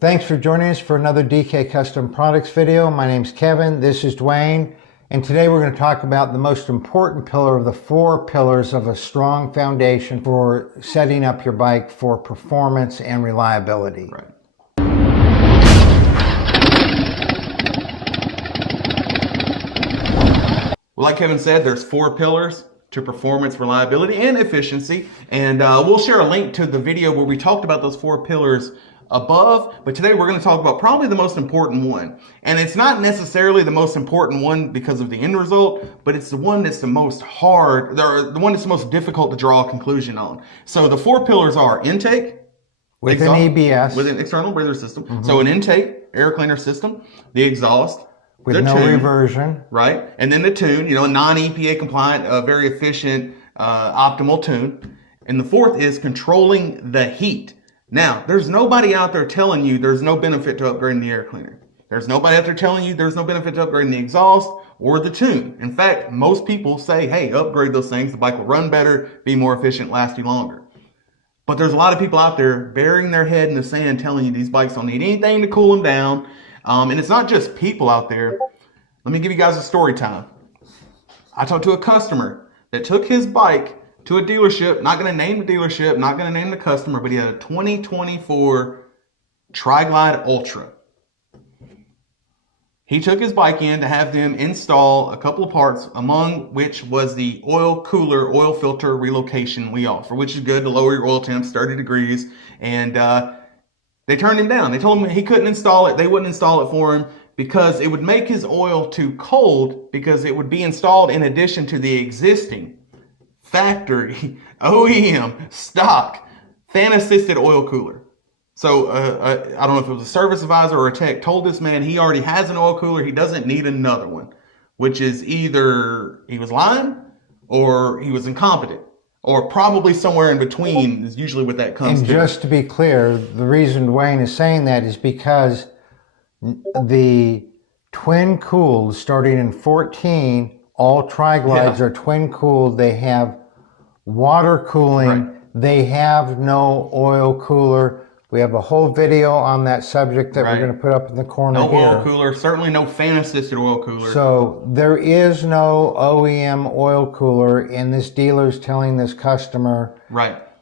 Thanks for joining us for another DK Custom Products video. My name's Kevin, this is Dwayne, and today we're going to talk about the most important pillar of the 4 pillars of a strong foundation for setting up your bike for performance and reliability. Right. Well, like Kevin said, there's 4 pillars to performance, reliability, and efficiency. And we'll share a link to the video where we talked about those 4 pillars above. But today we're going to talk about probably the most important one. And it's not necessarily the most important one because of the end result, but it's the one that's the most hard, the one that's the most difficult to draw a conclusion on. So the 4 pillars are intake, with an EBS, with an external breather system. So an intake, air cleaner system, the exhaust, with the no tune, reversion, right? And then the tune, a non-EPA compliant, very efficient, optimal tune. And the 4th is controlling the heat. Now, there's nobody out there telling you there's no benefit to upgrading the air cleaner. There's nobody out there telling you there's no benefit to upgrading the exhaust or the tune. In fact, most people say, hey, upgrade those things. The bike will run better, be more efficient, last you longer. But there's a lot of people out there burying their head in the sand telling you these bikes don't need anything to cool them down. And it's not just people out there. Let me give you guys a story time. I talked to a customer that took his bike to a dealership, not going to name the dealership, not going to name the customer, but he had a 2024 Tri-Glide Ultra. He took his bike in to have them install a couple of parts, among which was the oil cooler, oil filter relocation we offer, which is good to lower your oil temps 30 degrees. And they turned him down. They told him he couldn't install it. They wouldn't install it for him because it would make his oil too cold, because it would be installed in addition to the existing factory OEM stock fan assisted oil cooler. So I don't know if it was a service advisor or a tech told this man he already has an oil cooler, he doesn't need another one, which is either he was lying or he was incompetent, or probably somewhere in between is usually what that comes to. And just to be clear, the reason Dwayne is saying that is because the twin cooled, starting in 14, all Tri-Glides are twin cooled. They have water cooling. Right. They have no oil cooler. We have a whole video on that subject that we're going to put up in the corner here. No oil cooler, certainly no fan assisted oil cooler. So there is no OEM oil cooler, and this dealer's telling this customer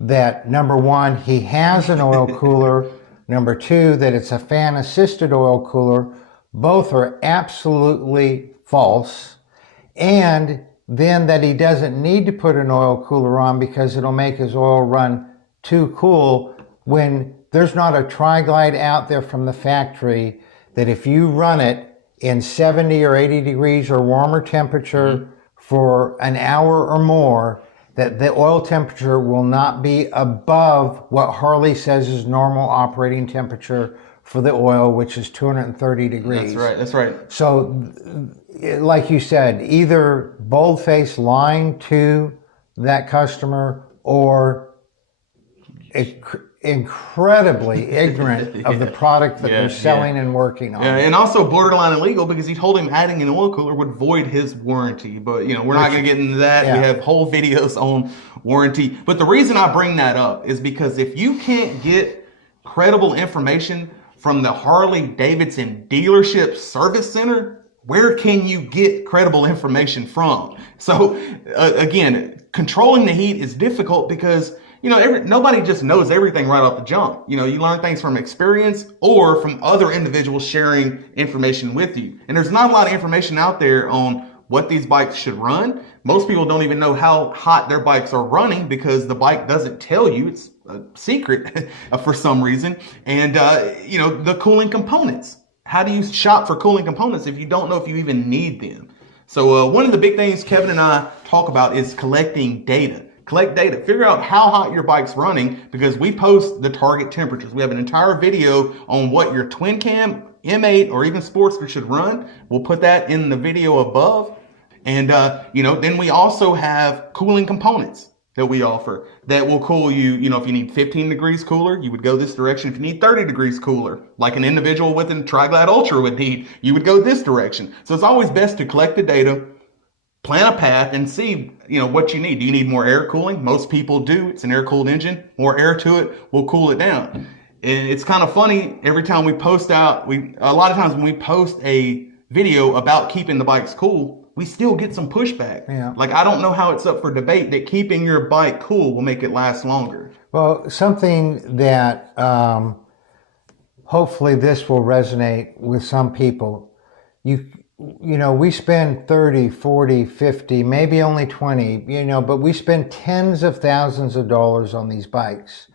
that number 1, he has an oil cooler. Number 2, that it's a fan assisted oil cooler. Both are absolutely false. And then that he doesn't need to put an oil cooler on because it'll make his oil run too cool, when there's not a Tri-Glide out there from the factory that if you run it in 70 or 80 degrees or warmer temperature for an hour or more, that the oil temperature will not be above what Harley says is normal operating temperature for the oil, which is 230 degrees. That's right. So, like you said, either boldface lying to that customer or incredibly ignorant of the product that they're selling and working on. Yeah, and also borderline illegal because he told him adding an oil cooler would void his warranty. But, we're not going to get into that. We have whole videos on warranty. But the reason I bring that up is because if you can't get credible information from the Harley Davidson dealership service center, where can you get credible information from? So again, controlling the heat is difficult because nobody just knows everything right off the jump. You learn things from experience or from other individuals sharing information with you. And there's not a lot of information out there on what these bikes should run. Most people don't even know how hot their bikes are running because the bike doesn't tell you. It's a secret for some reason. And, the cooling components. How do you shop for cooling components if you don't know if you even need them? So one of the big things Kevin and I talk about is collecting data. Collect data. Figure out how hot your bike's running because we post the target temperatures. We have an entire video on what your twin cam, M8, or even Sportster should run. We'll put that in the video above. And, then we also have cooling components that we offer that will cool you. If you need 15 degrees cooler, you would go this direction. If you need 30 degrees cooler, like an individual with a Tri-Glide Ultra would need, you would go this direction. So it's always best to collect the data, plan a path, and see, what you need. Do you need more air cooling? Most people do. It's an air-cooled engine. More air to it will cool it down. And it's kind of funny, every time we post out, a lot of times when we post a video about keeping the bikes cool, we still get some pushback. Yeah. Like, I don't know how it's up for debate that keeping your bike cool will make it last longer. Well, something that hopefully this will resonate with some people. You know, we spend 30, 40, 50, maybe only 20, you know, but we spend tens of thousands of dollars on these bikes.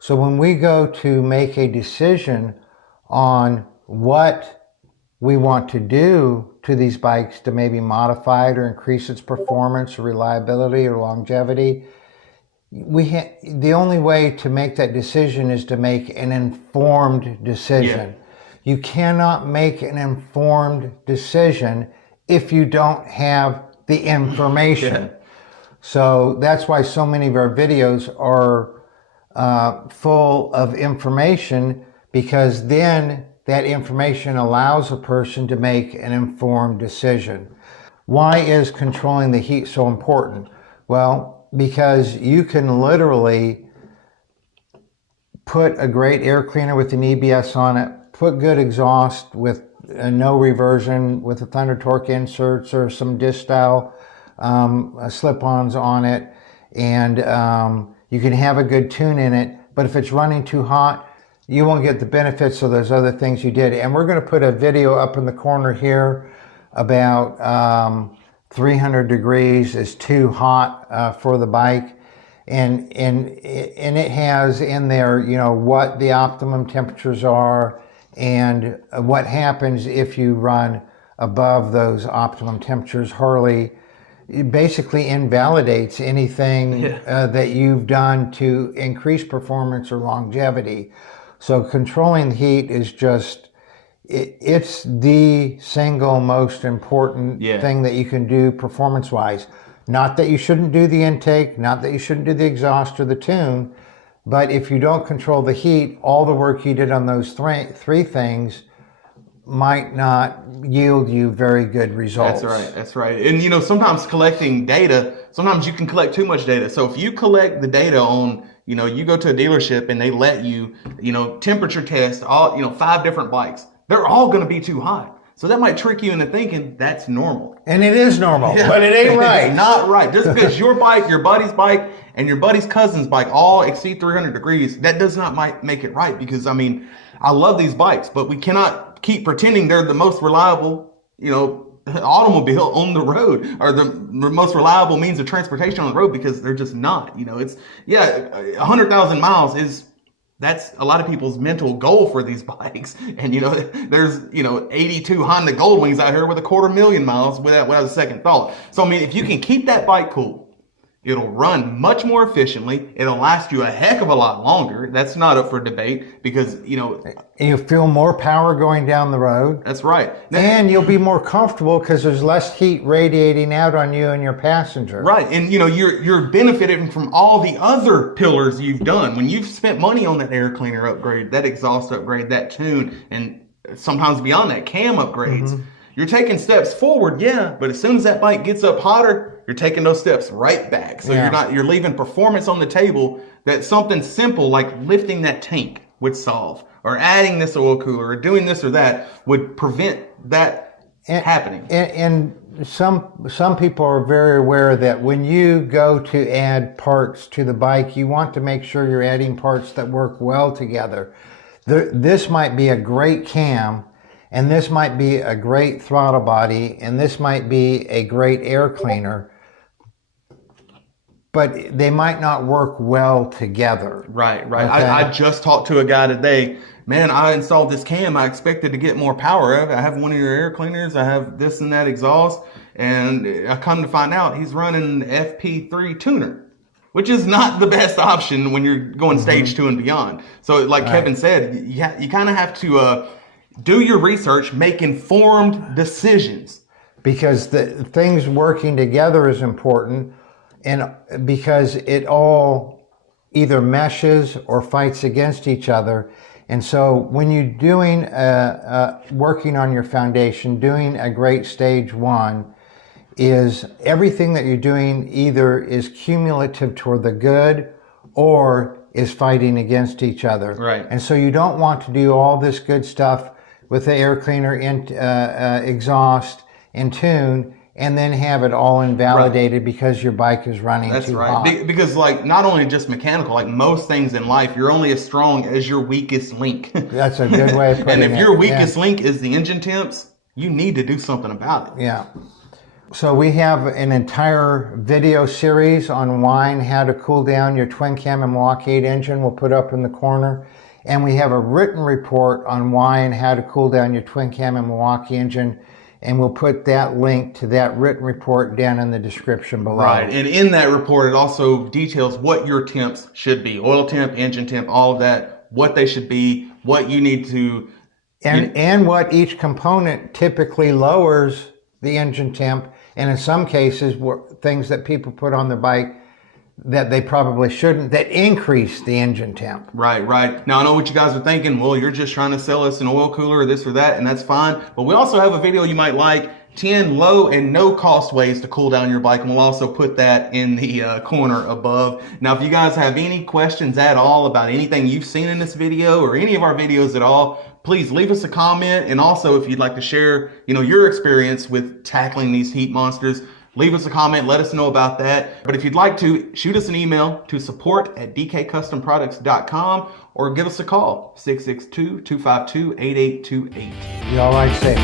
So when we go to make a decision on what we want to do to these bikes to maybe modify it or increase its performance or reliability or longevity, the only way to make that decision is to make an informed decision. Yeah. You cannot make an informed decision if you don't have the information. Yeah. So that's why so many of our videos are full of information, because then that information allows a person to make an informed decision. Why is controlling the heat so important? Well, because you can literally put a great air cleaner with an EBS on it, put good exhaust with no reversion with the Thunder Torque inserts or some disc style slip-ons on it, and you can have a good tune in it, but if it's running too hot, you won't get the benefits of those other things you did. And we're going to put a video up in the corner here about 300 degrees is too hot for the bike, and it has in there, you know, what the optimum temperatures are and what happens if you run above those optimum temperatures. Harley basically invalidates anything that you've done to increase performance or longevity. So controlling the heat is just, it's the single most important thing that you can do performance-wise. Not that you shouldn't do the intake, not that you shouldn't do the exhaust or the tune, but if you don't control the heat, all the work you did on those three things might not yield you very good results. That's right. And you know, sometimes collecting data, sometimes you can collect too much data. So if you collect the data on, you know, you go to a dealership and they let you, you know, temperature test all, you know, 5 different bikes, they're all going to be too hot. So that might trick you into thinking that's normal. And it is normal, but it ain't right. It's not right. Just because your bike, your buddy's bike, and your buddy's cousin's bike all exceed 300 degrees, that does not make it right. Because, I mean, I love these bikes, but we cannot keep pretending they're the most reliable, you know, automobile on the road, or the most reliable means of transportation on the road, because they're just not. You know, it's 100,000 miles that's a lot of people's mental goal for these bikes. And you know, there's, you know, 82 Honda Goldwings out here with 250,000 miles without a second thought. So I mean, if you can keep that bike cool, it'll run much more efficiently. It'll last you a heck of a lot longer. That's not up for debate, because, you know, you feel more power going down the road. That's right. And you'll be more comfortable because there's less heat radiating out on you and your passenger. Right. And, you know, you're benefiting from all the other pillars you've done. When you've spent money on that air cleaner upgrade, that exhaust upgrade, that tune, and sometimes beyond that, cam upgrades, you're taking steps forward, but as soon as that bike gets up hotter, you're taking those steps right back. So you're leaving performance on the table that something simple like lifting that tank would solve, or adding this oil cooler, or doing this or that would prevent that happening. And some people are very aware that when you go to add parts to the bike, you want to make sure you're adding parts that work well together. This might be a great cam, and this might be a great throttle body, and this might be a great air cleaner, but they might not work well together. Right. Okay? I just talked to a guy today. Man, I installed this cam. I expected to get more power out of it. I have one of your air cleaners. I have this and that exhaust. And I come to find out he's running an FP3 tuner, which is not the best option when you're going stage 2 and beyond. So like Kevin said, you kind of have to do your research, make informed decisions. Because the things working together is important, and because it all either meshes or fights against each other. And so when you're doing working on your foundation, doing a great stage 1, is everything that you're doing either is cumulative toward the good, or is fighting against each other. Right. And so you don't want to do all this good stuff with the air cleaner, exhaust, and tune, and then have it all invalidated because your bike is running too hot. Because like not only just mechanical, like most things in life, you're only as strong as your weakest link. That's a good way of putting it. And if your weakest link is the engine temps, you need to do something about it. Yeah. So we have an entire video series on why and how to cool down your twin cam and Milwaukee 8 engine. We'll put up in the corner. And we have a written report on why and how to cool down your twin cam and Milwaukee engine. And we'll put that link to that written report down in the description below. Right. And in that report, it also details what your temps should be. Oil temp, engine temp, all of that, what they should be, what you need to... And what each component typically lowers the engine temp. And in some cases, things that people put on their bike that they probably shouldn't, that increase the engine temp. Right, right. Now, I know what you guys are thinking. Well, you're just trying to sell us an oil cooler or this or that, and that's fine. But we also have a video you might like, 10 low and no cost ways to cool down your bike, and we'll also put that in the corner above. Now, if you guys have any questions at all about anything you've seen in this video or any of our videos at all, please leave us a comment. And also, if you'd like to share, your experience with tackling these heat monsters, leave us a comment, let us know about that. But if you'd like to, shoot us an email to support@dkcustomproducts.com or give us a call, 662-252-8828. Y'all ride safe.